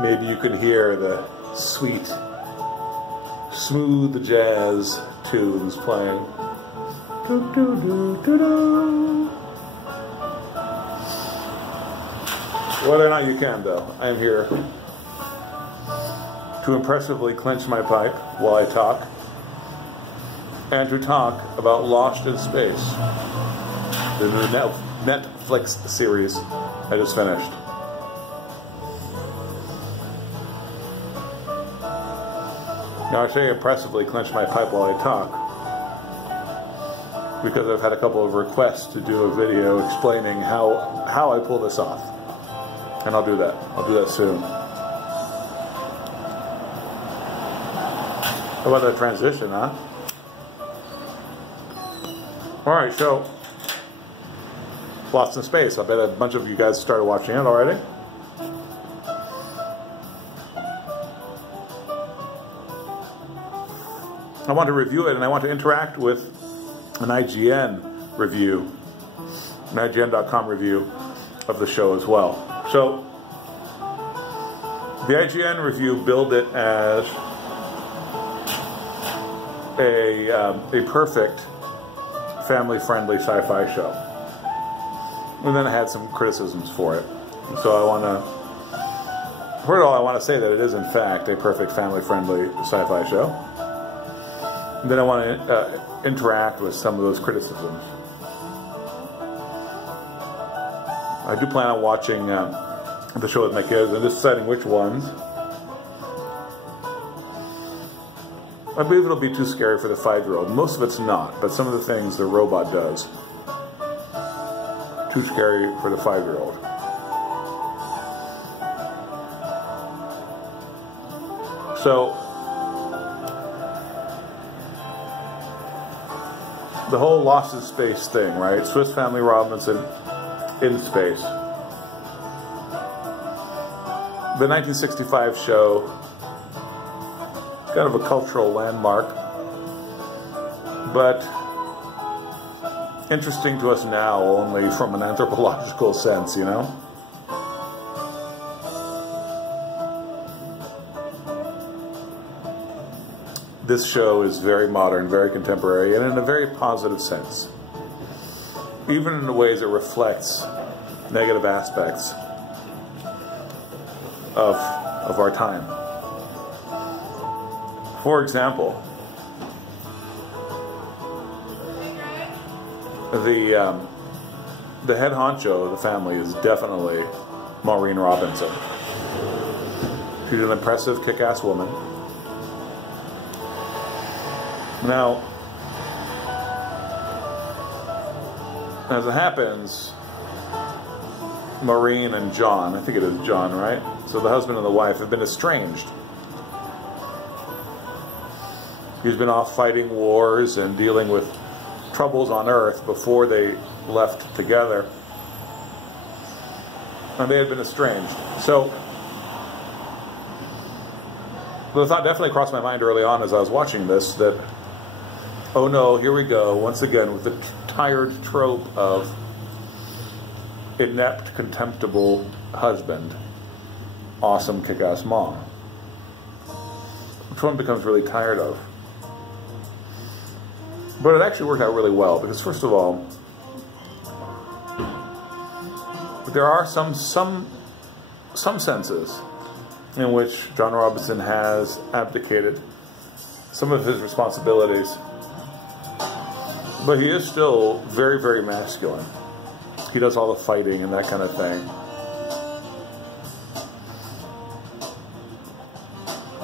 maybe you can hear the sweet, smooth jazz tunes playing. Whether or not you can, though, I am here to impressively clench my pipe while I talk, and to talk about Lost in Space, the new Netflix series I just finished. Now, I say impressively clench my pipe while I talk because I've had a couple of requests to do a video explaining how I pull this off. And I'll do that. I'll do that soon. How about that transition, huh? Alright, so Lost in Space. I bet a bunch of you guys started watching it already. I want to review it, and I want to interact with an IGN review, an IGN.com review of the show as well. So, the IGN review billed it as a perfect family-friendly sci-fi show. And then I had some criticisms for it. So I want to, first of all, I want to say that it is in fact a perfect family-friendly sci-fi show. And then I want to interact with some of those criticisms. I do plan on watching the show with my kids and deciding which ones. I believe it'll be too scary for the 5-year-old. Most of it's not, but some of the things the robot does, too scary for the 5-year-old. So, the whole Lost in Space thing, right? Swiss Family Robinson in space. The 1965 show, kind of a cultural landmark, but interesting to us now only from an anthropological sense, you know? This show is very modern, very contemporary, and in a very positive sense. Even in the ways it reflects negative aspects of our time. For example, the head honcho of the family is definitely Maureen Robinson. She's an impressive, kick-ass woman. Now, as it happens, Maureen and John, I think it is John, right? So the husband and the wife have been estranged. He's been off fighting wars and dealing with troubles on Earth before they left together. And they had been estranged. So, the thought definitely crossed my mind early on as I was watching this that, oh no, here we go, once again, with the tired trope of inept, contemptible husband, awesome, kick-ass mom. Which one becomes really tired of? But it actually worked out really well, because first of all, there are some senses in which John Robinson has abdicated some of his responsibilities. But he is still very, very masculine. He does all the fighting and that kind of thing.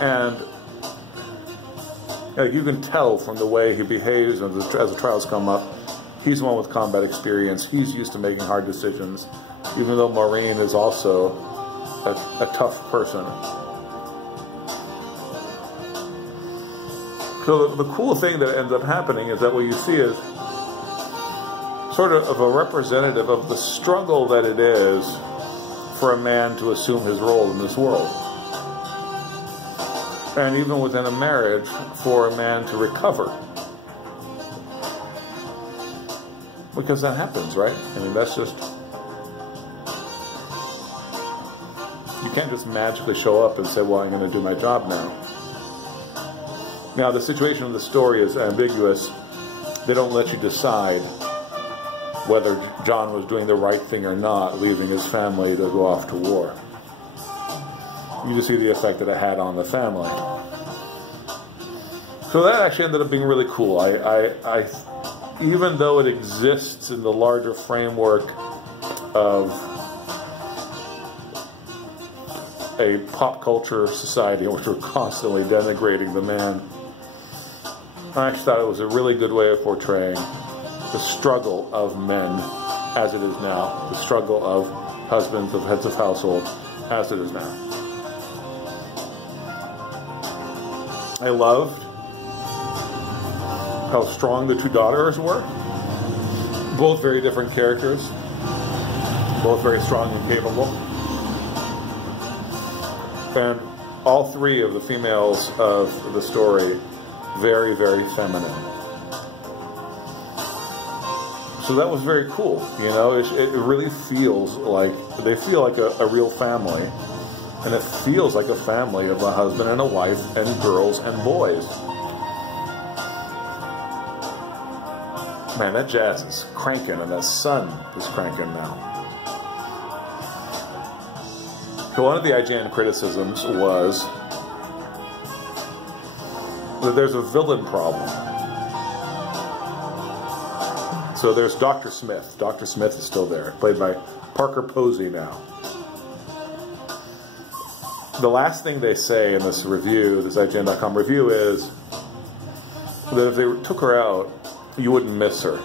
And you can tell from the way he behaves as the trials come up, he's one with combat experience. He's used to making hard decisions, even though Maureen is also a tough person. So the cool thing that ends up happening is that what you see is sort of a representative of the struggle that it is for a man to assume his role in this world. And even within a marriage, for a man to recover. Because that happens, right? I mean, that's just You can't just magically show up and say, well, I'm going to do my job now. Now, the situation of the story is ambiguous. They don't let you decide whether John was doing the right thing or not, leaving his family to go off to war. You just see the effect that it had on the family. So that actually ended up being really cool. I even though it exists in the larger framework of a pop culture society in which we're constantly denigrating the man, I actually thought it was a really good way of portraying the struggle of men as it is now, the struggle of husbands, of heads of household as it is now. I loved how strong the two daughters were. Both very different characters, both very strong and capable. And all three of the females of the story very, very feminine. So that was very cool. You know, it really feels like, they feel like a real family. And it feels like a family of a husband and a wife and girls and boys. Man, that jazz is cranking and that sun is cranking now. So one of the IGN criticisms was that there's a villain problem. So there's Dr. Smith. Dr. Smith is still there, played by Parker Posey now. The last thing they say in this review, this IGN.com review, is that if they took her out, you wouldn't miss her.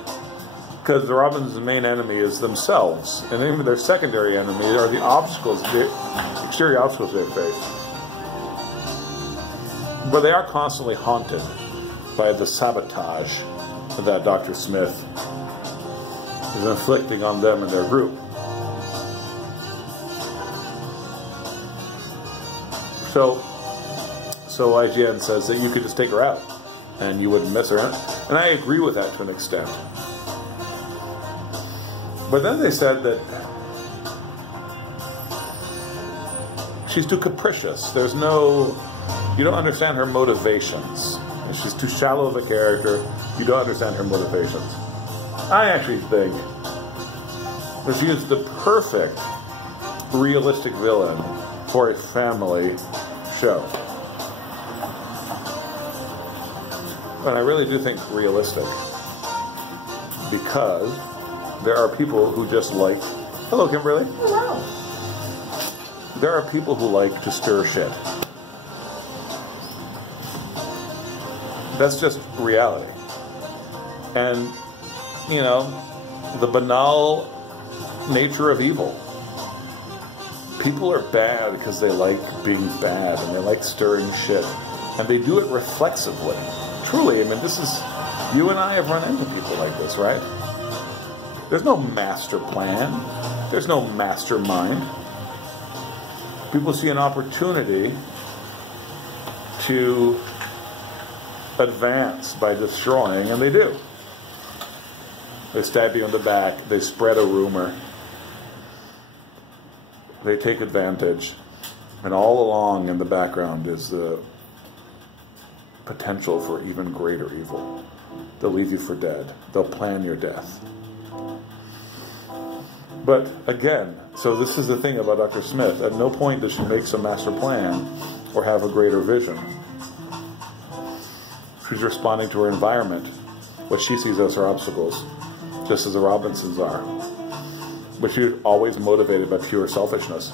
Because the Robins' main enemy is themselves. And even their secondary enemy are the obstacles, the exterior obstacles they face. But they are constantly haunted by the sabotage that Dr. Smith is inflicting on them and their group. So IGN says that you could just take her out and you wouldn't miss her. And I agree with that to an extent. But then they said that she's too capricious. You don't understand her motivations. She's too shallow of a character. You don't understand her motivations. I actually think that she is the perfect realistic villain for a family show. And I really do think realistic, because there are people who just like... Hello, Kimberly. Hello. There are people who like to stir shit. That's just reality. And, you know, the banal nature of evil. People are bad because they like being bad and they like stirring shit. And they do it reflexively. Truly, I mean, this is... You and I have run into people like this, right? There's no master plan. There's no mastermind. People see an opportunity to advance by destroying, and they do. They stab you in the back. They spread a rumor. They take advantage. And all along in the background is the potential for even greater evil. They'll leave you for dead. They'll plan your death. But again, so this is the thing about Dr. Smith. At no point does she make some master plan or have a greater vision. She's responding to her environment, what she sees as her obstacles, just as the Robinsons are. But she's always motivated by pure selfishness.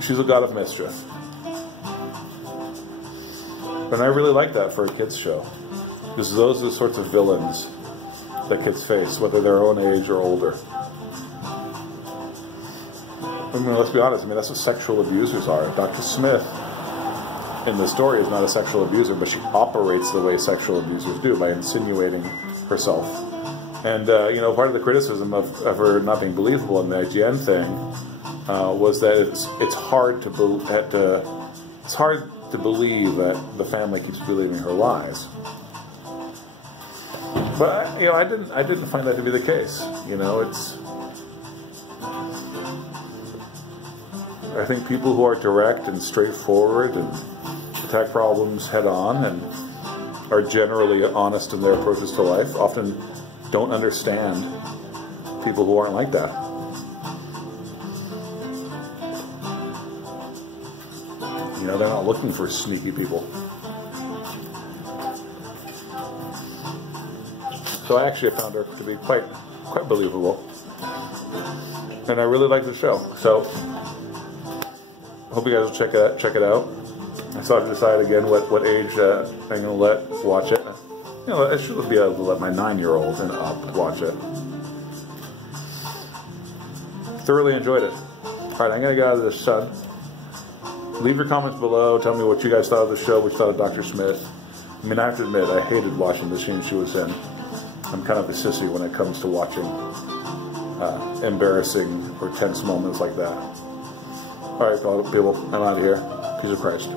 She's a god of mischief. And I really like that for a kids' show. Because those are the sorts of villains that kids face, whether they're their own age or older. I mean, let's be honest, that's what sexual abusers are. Dr. Smith, in the story, is not a sexual abuser, but she operates the way sexual abusers do, by insinuating herself. And, part of the criticism of her not being believable in the IGN thing was that it's hard to believe that the family keeps believing her lies. But I didn't find that to be the case. I think people who are direct and straightforward and attack problems head on and are generally honest in their approaches to life often don't understand people who aren't like that. You know, they're not looking for sneaky people. So I actually found her to be quite believable. And I really like the show. So I hope you guys will check it out. I still have to decide again what age I'm going to let watch it. You know, I should be able to let my 9-year-old and up watch it. Thoroughly enjoyed it. Alright, I'm going to get out of this sun. Leave your comments below. Tell me what you guys thought of the show, what you thought of Dr. Smith. I mean, I have to admit, I hated watching the scene she was in. I'm kind of a sissy when it comes to watching embarrassing or tense moments like that. Alright, people, I'm out of here. Peace of Christ.